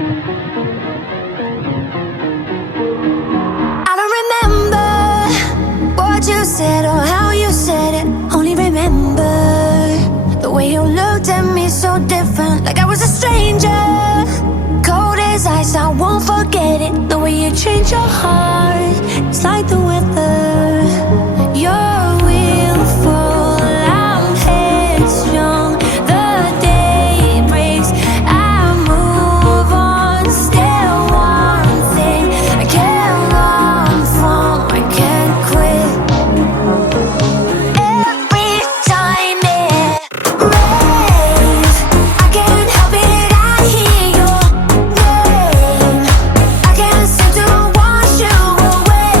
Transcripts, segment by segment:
I don't remember what you said or how you said it. Only remember the way you looked at me so different, like I was a stranger. Cold as ice, I won't forget it. The way you changed your heart, it's like the weather. You're willful, I'm headstrong. The day breaks, I move on. Still one thing I can't run from, I can't quit. Every time it rains, I can't help it, I hear your name. I can't seem to wash you away.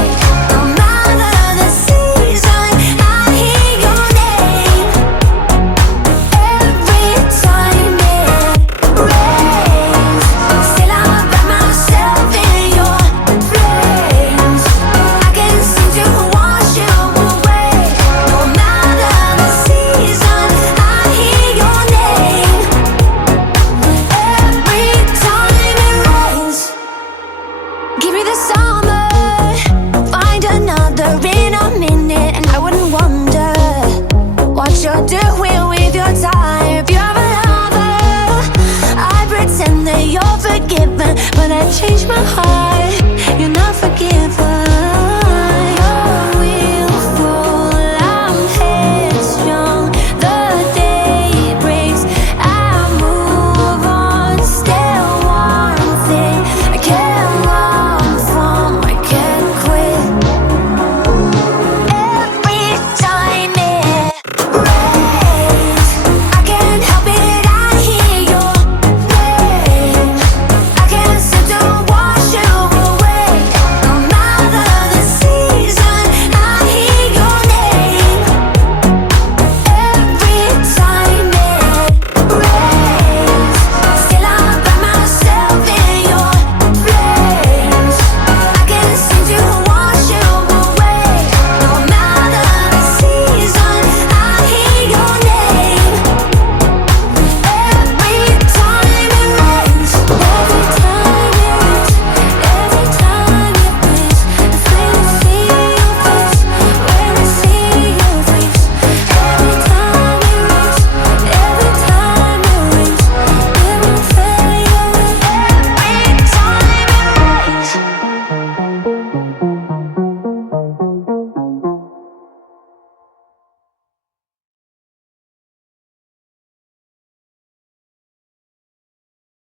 No matter the season, I hear your name. Every time it rains, still I wrap myself in your flames. I can't seem to wash you away. No matter the season, I hear your name. Every time it rains, give me the summer, find another in a minute, and I wouldn't wonder what you're doing with your time. If you're a lover, I pretend that you're forgiven, but I changed my heart.